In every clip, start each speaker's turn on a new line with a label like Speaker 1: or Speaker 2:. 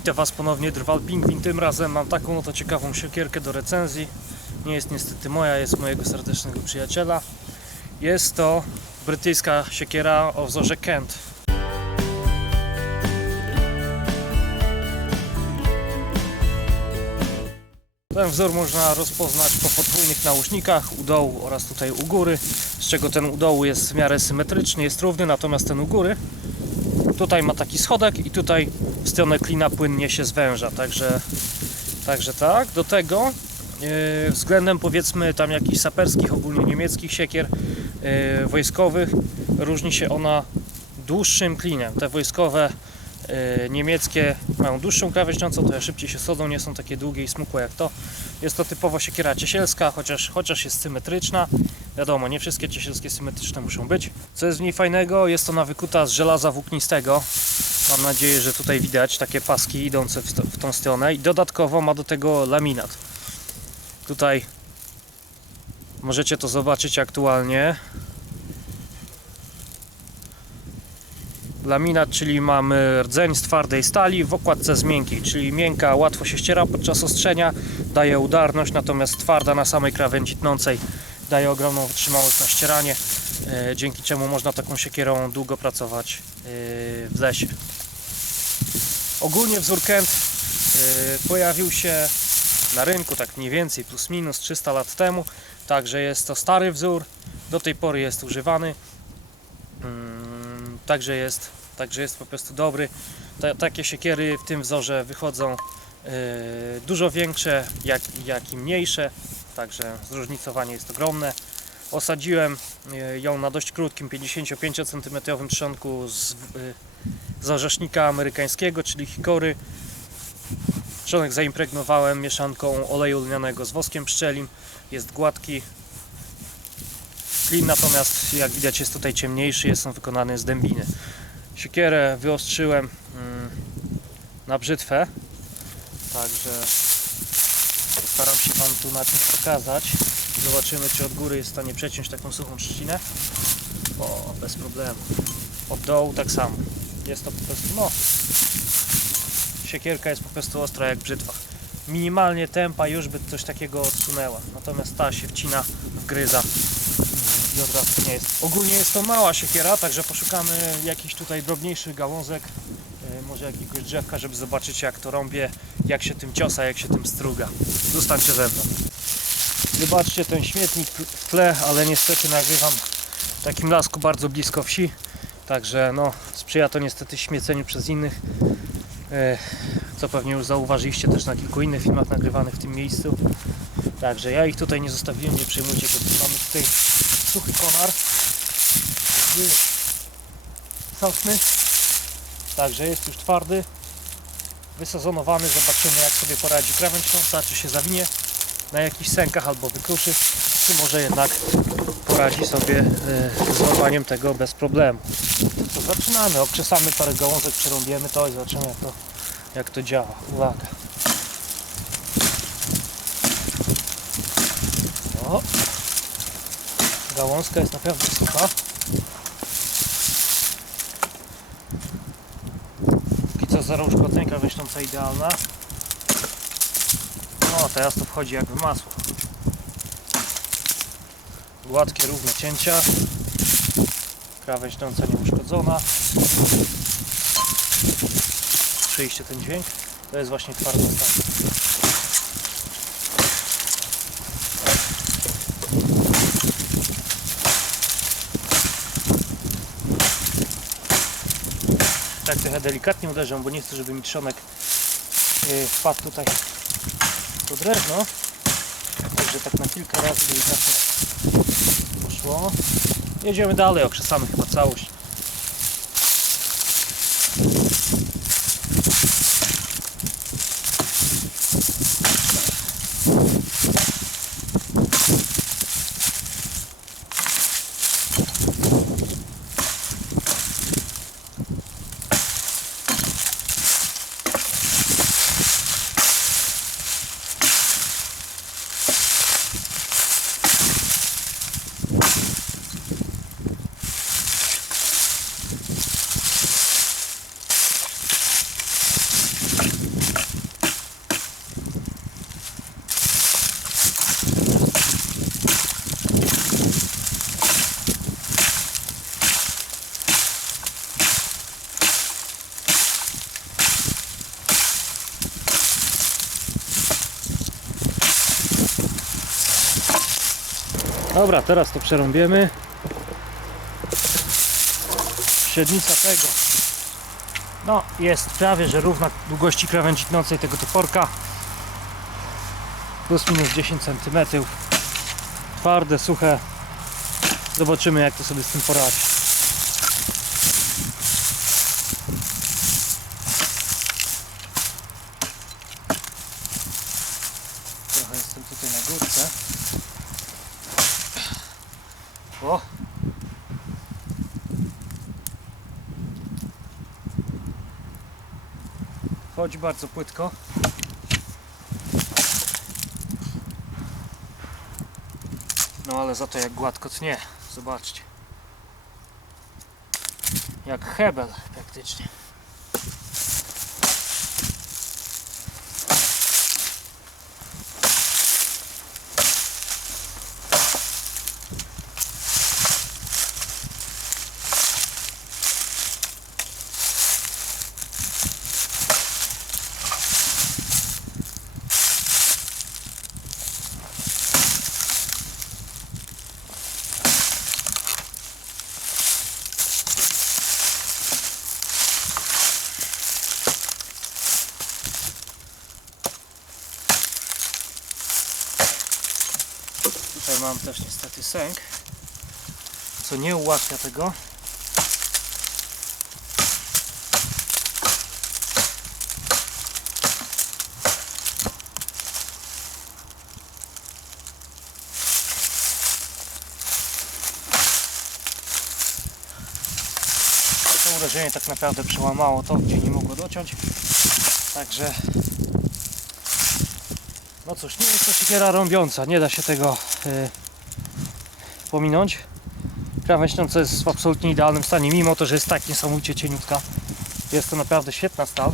Speaker 1: Witam Was ponownie, Drwal Pingwin. Tym razem mam taką oto ciekawą siekierkę do recenzji. Nie jest niestety moja, jest mojego serdecznego przyjaciela. Jest to brytyjska siekiera o wzorze Kent. Ten wzór można rozpoznać po podwójnych nausznikach u dołu oraz tutaj u góry, z czego ten u dołu jest w miarę symetryczny, jest równy, natomiast ten u góry tutaj ma taki schodek i tutaj stronę klina płynnie się zwęża, także, także tak. Do tego yy, względem powiedzmy tam jakichś saperskich, ogólnie niemieckich siekier yy, wojskowych różni się ona dłuższym klinem. Te wojskowe yy, niemieckie mają dłuższą krawędź ciącą, trochę szybciej się sodzą, nie są takie długie i smukłe jak to. Jest to typowo siekiera ciesielska, chociaż, chociaż jest symetryczna. Wiadomo, nie wszystkie ciesielskie symetryczne muszą być. Co jest w niej fajnego, jest ona wykuta z żelaza włóknistego. Mam nadzieję, że tutaj widać takie paski idące w, to, w tą stronę i dodatkowo ma do tego laminat. Tutaj możecie to zobaczyć aktualnie. Laminat, czyli mamy rdzeń z twardej stali w okładce z miękkiej, czyli miękka łatwo się ściera podczas ostrzenia, daje udarność, natomiast twarda na samej krawędzi tnącej daje ogromną wytrzymałość na ścieranie, e, dzięki czemu można taką siekierą długo pracować e, w lesie. Ogólnie wzór Kent e, pojawił się na rynku tak mniej więcej plus minus 300 lat temu, także jest to stary wzór, do tej pory jest używany. Mm, Także jest, także jest po prostu dobry. Ta, takie siekiery w tym wzorze wychodzą e, dużo większe, jak, jak i mniejsze, także zróżnicowanie jest ogromne. Osadziłem e, ją na dość krótkim 55 cm trzonku z, z orzesznika amerykańskiego, czyli hikory. Trzonek zaimpregnowałem mieszanką oleju lnianego z woskiem pszczelim. Jest gładki, Klin natomiast jak widać jest tutaj ciemniejszy, jest on wykonany z dębiny. Siekierę wyostrzyłem mm, na brzytwę, także postaram się Wam tu na czymś pokazać. Zobaczymy czy od góry jest w stanie przeciąć taką suchą trzcinę. O, bez problemu. Od dołu tak samo. Jest to po prostu, no, siekierka jest po prostu ostra jak brzytwa. Minimalnie tempa już by coś takiego odsunęła, natomiast ta się wcina, wgryza i od razu nie jest. Ogólnie jest to mała siekiera, także poszukamy jakichś tutaj drobniejszych gałązek, e, może jakiegoś drzewka, żeby zobaczyć jak to rąbie, jak się tym ciosa, jak się tym struga. Zostańcie ze mną. Zobaczcie ten śmietnik w tle, ale niestety nagrywam w takim lasku bardzo blisko wsi, także no sprzyja to niestety śmieceniu przez innych. E, Co pewnie już zauważyliście też na kilku innych filmach nagrywanych w tym miejscu. Także ja ich tutaj nie zostawiłem, nie przejmujcie się. Mamy tutaj suchy konar z sosny. Także jest już twardy, wysezonowany. Zobaczymy jak sobie poradzi krawędź czy się zawinie na jakichś sękach albo wykruszy, czy może jednak poradzi sobie e, z łapaniem tego bez problemu. Zaczynamy, okrzesamy parę gałązek, przerąbiemy to i zobaczymy jak to, jak to działa. Uwaga. O. Gałązka jest naprawdę sucha. Póki co zero uszkodzeń, krawędź idealna. No, teraz to wchodzi jak w masło. Gładkie, równe cięcia. Krawędź tąca nieuszkodzona. Słyszeliście ten dźwięk? To jest właśnie twarda stal. tak trochę delikatnie uderzę, bo nie chcę, żeby mi trzonek yy, wpadł tutaj to drewno. Także tak na kilka razy delikatnie poszło. Jedziemy dalej, okrzesamy chyba całość. Dobra, teraz to przerąbiemy. Średnica tego. No, jest prawie, że równa długości krawędzi tnącej tego toporka. Plus minus 10 cm. Twarde, suche. Zobaczymy jak to sobie z tym poradzi. Trochę jestem tutaj na górce. O! Chodzi bardzo płytko. No ale za to jak gładko tnie. Zobaczcie. Jak hebel praktycznie. Tutaj mam też niestety sęk, co nie ułatwia tego. To uderzenie tak naprawdę przełamało to, gdzie nie mogło dociąć. Także no cóż, nie jest to siekiera rąbiąca, nie da się tego y, pominąć. Krawędź co jest w absolutnie idealnym stanie, mimo to, że jest tak niesamowicie cieniutka. Jest to naprawdę świetna stal.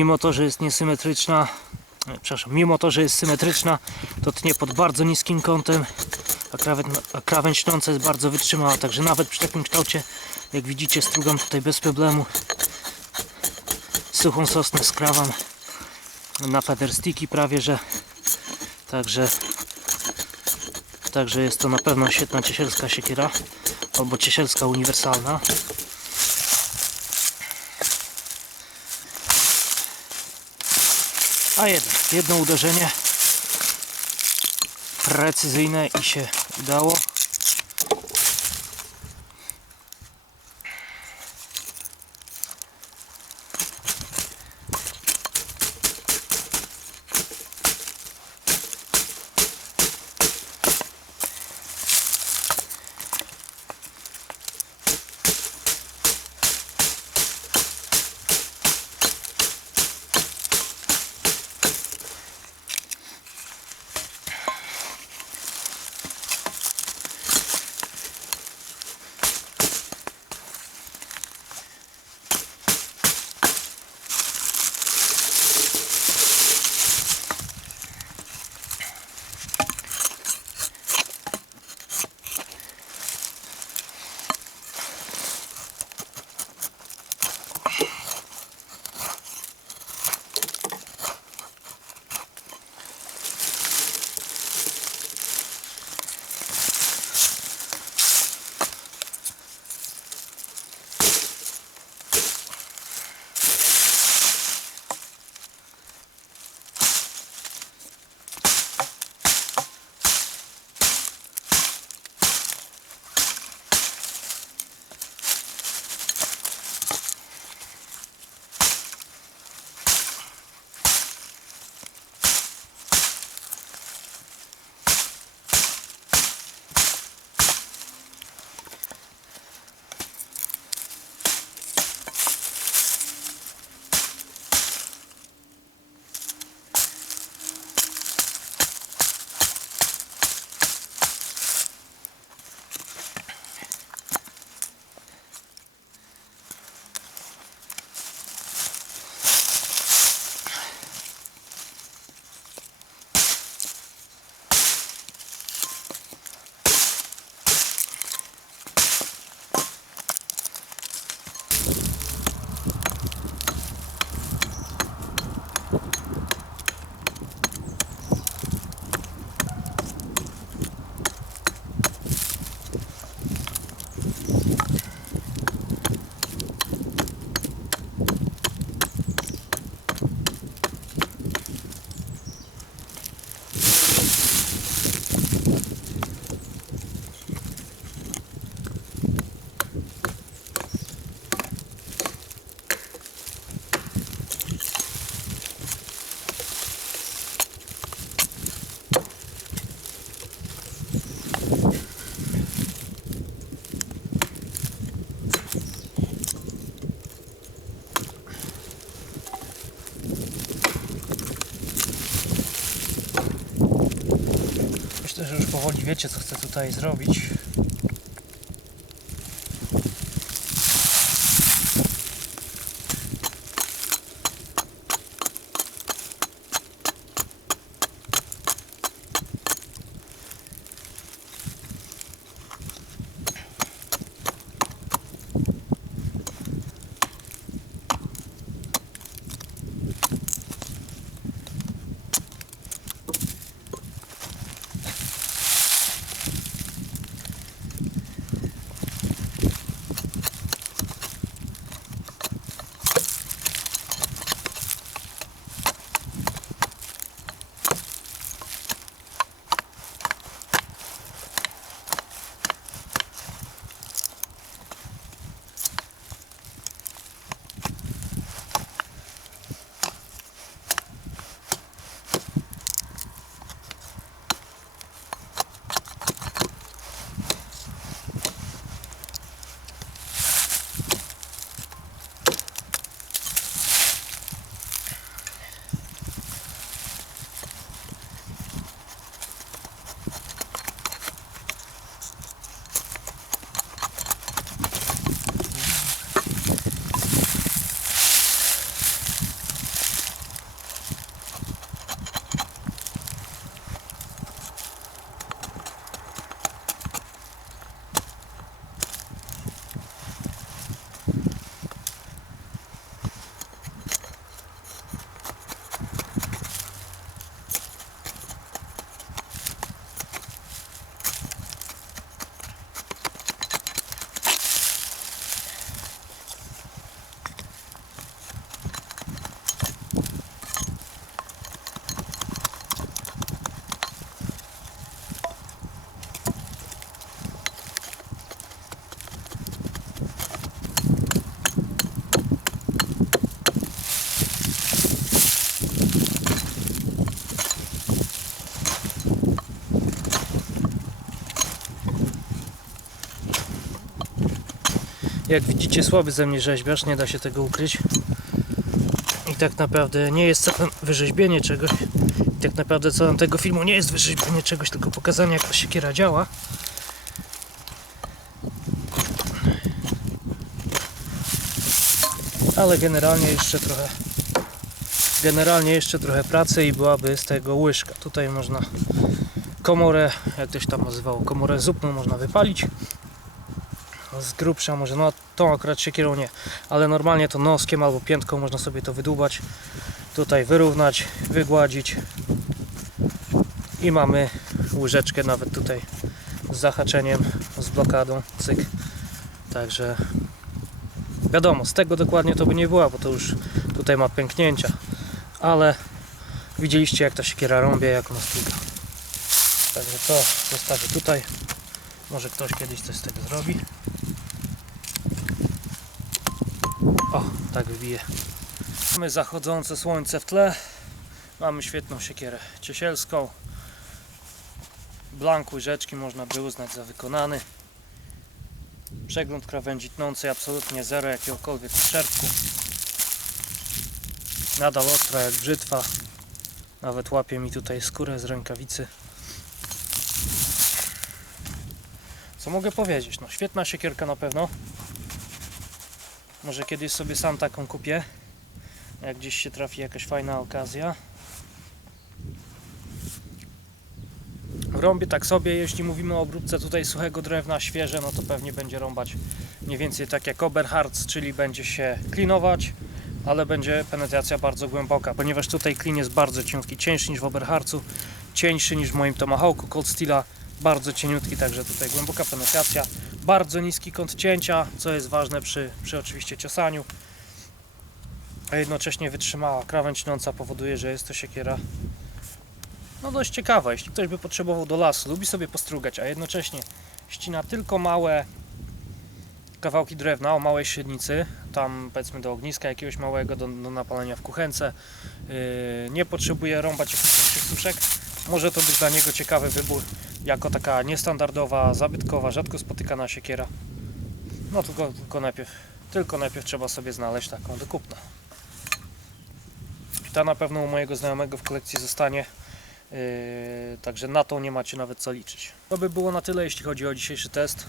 Speaker 1: Mimo to, że jest niesymetryczna, e, przepraszam, mimo to, że jest symetryczna, to tnie pod bardzo niskim kątem, a krawędź, tnąca jest bardzo wytrzymała, także nawet przy takim kształcie, jak widzicie, strugam tutaj bez problemu. Suchą sosnę skrawam na featherstiki prawie, że także także jest to na pewno świetna ciesielska siekiera albo ciesielska uniwersalna. A jedno, jedno uderzenie precyzyjne i się udało. Już powoli wiecie, co chcę tutaj zrobić. Jak widzicie, słaby ze mnie rzeźbiarz, nie da się tego ukryć. I tak naprawdę nie jest celem wyrzeźbienie czegoś. I tak naprawdę celem tego filmu nie jest wyrzeźbienie czegoś, tylko pokazanie jak ta siekiera działa. Ale generalnie jeszcze trochę generalnie jeszcze trochę pracy i byłaby z tego łyżka. Tutaj można komorę, jak ktoś tam nazywał, komorę zupną można wypalić z grubsza może, no tą akurat siekierą nie, ale normalnie to noskiem albo piętką można sobie to wydłubać, tutaj wyrównać, wygładzić i mamy łyżeczkę nawet tutaj z zahaczeniem, z blokadą, cyk, także wiadomo, z tego dokładnie to by nie była, bo to już tutaj ma pęknięcia, ale widzieliście jak ta siekiera rąbie, jak ona stuga. Także to zostawię tutaj. Może ktoś kiedyś coś z tego zrobi. O, tak wybije. Mamy zachodzące słońce w tle. Mamy świetną siekierę ciesielską. Blank łyżeczki można by uznać za wykonany. Przegląd krawędzi tnącej absolutnie zero jakiegokolwiek uszczerbku. Nadal ostra jak brzytwa. Nawet łapie mi tutaj skórę z rękawicy. Co mogę powiedzieć? No świetna siekierka na pewno. Może kiedyś sobie sam taką kupię. Jak gdzieś się trafi jakaś fajna okazja. Rąbię tak sobie, jeśli mówimy o obróbce tutaj suchego drewna, świeże, no to pewnie będzie rąbać mniej więcej tak jak Oberharz, czyli będzie się klinować, ale będzie penetracja bardzo głęboka, ponieważ tutaj klin jest bardzo cienki, cieńszy niż w Oberharzu, cieńszy niż w moim Tomahawku Cold Steela, bardzo cieniutki, także tutaj głęboka penetracja, bardzo niski kąt cięcia, co jest ważne przy, przy oczywiście ciosaniu, a jednocześnie wytrzymała krawędź tnąca powoduje, że jest to siekiera no dość ciekawa, jeśli ktoś by potrzebował do lasu, lubi sobie postrugać, a jednocześnie ścina tylko małe kawałki drewna o małej średnicy, tam powiedzmy do ogniska jakiegoś małego, do, do napalenia w kuchence, yy, nie potrzebuje rąbać jakichś większych suszek, może to być dla niego ciekawy wybór, jako taka niestandardowa, zabytkowa, rzadko spotykana siekiera. No tylko, tylko najpierw, tylko najpierw trzeba sobie znaleźć taką do kupna. Ta na pewno u mojego znajomego w kolekcji zostanie, Yy, także na to nie macie nawet co liczyć. To by było na tyle, jeśli chodzi o dzisiejszy test.